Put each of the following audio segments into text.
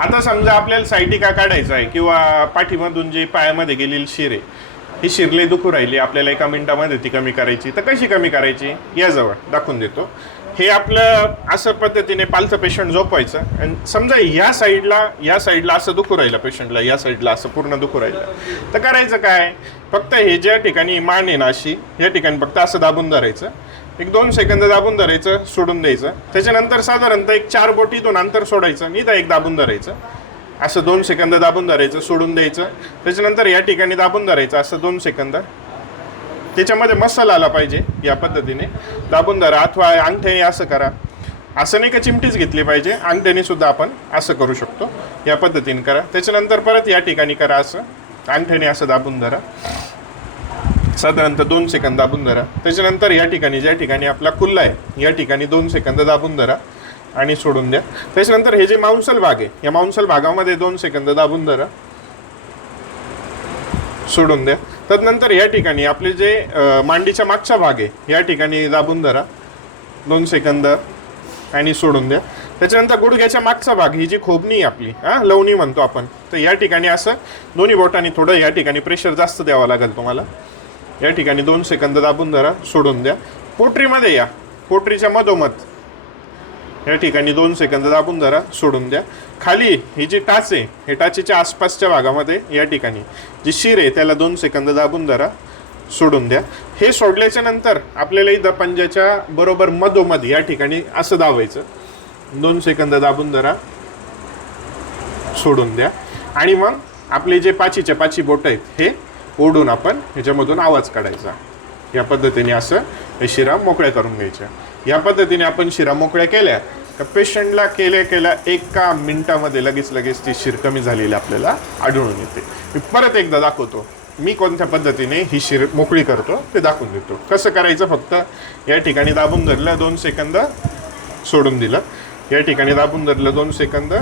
आता समजा आपल्याला सायटिका काढायचा आहे किंवा पाठीमधून जी पायामध्ये गेलेली शिर आहे ही शिरले दुखू राहिली आपल्याला एका मिनिटामध्ये ती कमी करायची. तर कशी कमी करायची? याजवळ दाखवून देतो. हे आपलं असं पद्धतीने पालचं पेशंट झोपवायचं. आणि समजा ह्या साईडला या साईडला असं दुखू राहिलं पेशंटला या साईडला असं पूर्ण दुखू राहिलं. तर करायचं काय? फक्त हे ज्या ठिकाणी मान आहे ना अशी या ठिकाणी फक्त असं दाबून धरायचं. एक दोन सेकंद दाबून धरायचं सोडून द्यायचं. त्याच्यानंतर साधारणतः एक चार बोटीतून अंतर सोडायचं निदा एक दाबून धरायचं. असं दोन सेकंद दाबून धरायचं सोडून द्यायचं. त्याच्यानंतर या ठिकाणी दाबून धरायचं असं दोन सेकंद. त्याच्यामध्ये मसाला आला पाहिजे या पद्धतीने. दाबून धरा अथवा अंगठ्याने असं करा. असं नाही का चिमटीच घेतली पाहिजे अंगठ्याने सुद्धा आपण असं करू शकतो. या पद्धतीने करा. त्याच्यानंतर परत या ठिकाणी करा असं. अंगठ्याने असं दाबून धरा. साधारणतः दोन सेकंद दाबून धरा. त्याच्यानंतर या ठिकाणी ज्या ठिकाणी आपला कुल्ला आहे या ठिकाणी दोन सेकंद दाबून धरा आणि सोडून द्या. त्याच्यानंतर हे जे मांसल भाग आहे या मांसल भागामध्ये दोन सेकंद दाबून धरा. सोडून द्या. त्यानंतर या ठिकाणी आपले जे मांडीच्या मागचा भाग आहे या ठिकाणी दाबून धरा. दोन सेकंद आणि सोडून द्या. त्याच्यानंतर गुडघ्याच्या मागचा भाग ही जी खोबणी आहे आपली हां लवणी म्हणतो आपण तर या ठिकाणी असं दोन्ही बोटांनी थोडं या ठिकाणी प्रेशर जास्त द्यावं लागेल तुम्हाला. या ठिकाणी दोन सेकंद दाबून धरा सोडून द्या. पोटरीमध्ये या. पोटरीच्या मधोमध. या ठिकाणी दोन सेकंद दाबून धरा सोडून द्या. खाली ही जी टाच आहे हे टाचेच्या आसपासच्या भागामध्ये या ठिकाणी. जी शिर आहे त्याला दोन सेकंद दाबून धरा सोडून द्या. हे सोडल्याच्या नंतर आपल्याला इथं पंजाच्या बरोबर मधोमध या ठिकाणी असं दाबायचं. दोन सेकंद दाबून धरा सोडून द्या. आणि मग आपले जे पाचीच्या पाची बोट आहेत हे ओढून आपण ह्याच्यामधून आवाज काढायचा. या पद्धतीने असं हे शिरा मोकळ्या करून घ्यायच्या. या पद्धतीने आपण शिरा मोकळ्या केल्या तर पेशंटला केल्या केल्या एका मिनिटामध्ये लगेच लगेच ती शिर कमी झालेली आपल्याला आढळून येते. मी परत एकदा दाखवतो. मी कोणत्या पद्धतीने ही शिर मोकळी करतो ते दाखवून देतो. कसं करायचं फक्त या ठिकाणी दाबून धरलं दोन सेकंद सोडून दिलं. या ठिकाणी दाबून धरलं दोन सेकंद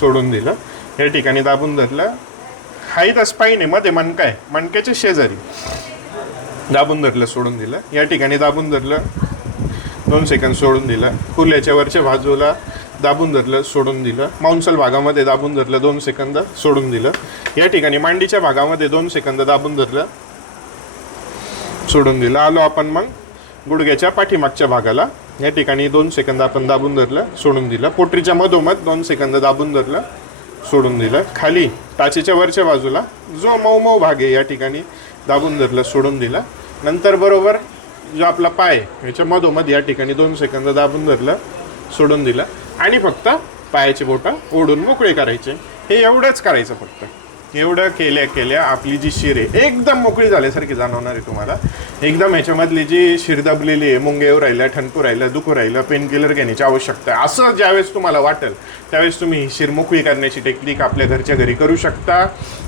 सोडून दिलं. या ठिकाणी दाबून धरलं हा इथं मध्ये मणका आहे. मणक्याच्या शेजारी. दाबून धरलं सोडून दिलं. या ठिकाणी दाबून धरलं. दोन सेकंद सोडून दिलं. कुर्ल्याच्या वरच्या बाजूला दाबून धरलं सोडून दिलं. मांसल भागामध्ये दाबून धरलं दोन सेकंद सोडून दिलं. या ठिकाणी मांडीच्या भागामध्ये दोन सेकंद दाबून धरलं सोडून दिलं. आलो आपण मग गुडघ्याच्या पाठीमागच्या भागाला. या ठिकाणी दोन सेकंद आपण दाबून धरलं सोडून दिलं. पोटरीच्या मधोमध दोन सेकंद दाबून धरलं. सोडून दिलं. खाली टाचेच्या वरच्या बाजूला जो मऊ मऊ भाग आहे या ठिकाणी दाबून धरलं सोडून दिलं. नंतर बरोबर जो आपला पाय ह्याच्या याच्या मधोमध या ठिकाणी दोन सेकंद दाबून धरलं सोडून दिलं. आणि फक्त पायाचे बोटं ओढून मोकळे करायचे. हे एवढंच करायचं फक्त. एवढं केल्या केल्या आपली जी शिर आहे एकदम मोकळी झाल्यासारखी जाणवणार आहे तुम्हाला. एकदम ह्याच्यामधली जी शिर दाबलेली आहे मुंगे राहिलं राहिल्या ठणकू राहिलं दुखू राहिलं पेन किलर घेण्याची आवश्यकता आहे. असं ज्यावेळेस तुम्हाला वाटेल त्यावेळेस तुम्ही ही शिर मोकळी करण्याची टेक्निक आपल्या घरच्या घरी करू शकता.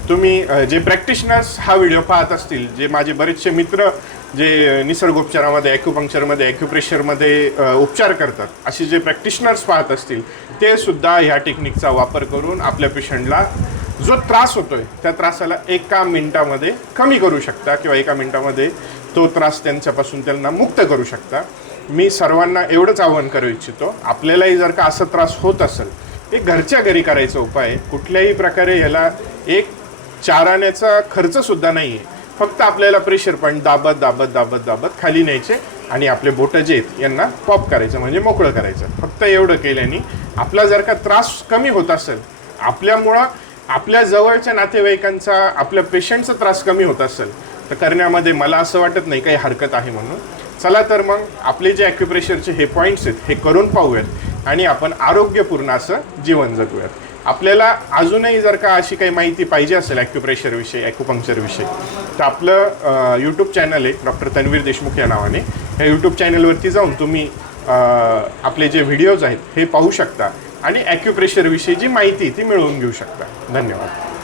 तुम्ही जे प्रॅक्टिशनर्स हा व्हिडिओ पाहत असतील जे माझे बरेचसे मित्र जे निसर्गोपचारामध्ये ॲक्युपंक्चरमध्ये ॲक्युप्रेशरमध्ये उपचार करतात असे जे प्रॅक्टिशनर्स पाहत असतील ते सुद्धा ह्या टेक्निकचा वापर करून आपल्या पेशंटला जो त्रास होतोय त्या त्रासाला एका मिनिटामध्ये कमी करू शकता किंवा एका मिनिटामध्ये तो त्रास त्यांच्यापासून त्यांना मुक्त करू शकता. मी सर्वांना एवढंच आवाहन करू इच्छितो आपल्यालाही जर का असं त्रास होत असेल हे घरच्या घरी करायचा उपाय आहे. कुठल्याही प्रकारे याला एक चाराण्याचा खर्चसुद्धा नाही आहे फक्त आपल्याला प्रेशर पॉईंट दाबत दाबत दाबत दाबत खाली न्यायचे आणि आपले बोटं जे आहेत यांना पॉप करायचं म्हणजे मोकळं करायचं. फक्त एवढं केल्याने आपला जर का त्रास कमी होत असेल आपल्यामुळं आपल्या जवळच्या नातेवाईकांचा आपल्या पेशंटचा त्रास कमी होत असेल तर करण्यामध्ये मला असं वाटत नाही काही हरकत आहे म्हणून. चला तर मग आपले जे ॲक्युप्रेशरचे हे पॉईंट्स आहेत हे करून पाहूयात आणि आपण आरोग्यपूर्ण असं जीवन जगूयात. आपल्याला अजूनही जर का अशी काही माहिती पाहिजे असेल ॲक्युप्रेशरविषयी ॲक्युपंक्चरविषयी तर आपलं यूट्यूब चॅनल आहे डॉक्टर तन्वीर देशमुख या नावाने. या यूट्यूब चॅनलवरती जाऊन तुम्ही आपले जे व्हिडिओज आहेत हे पाहू शकता. आणि ॲक्युप्रेशरविषयी जी माहिती ती मिळवून घेऊ शकता. धन्यवाद.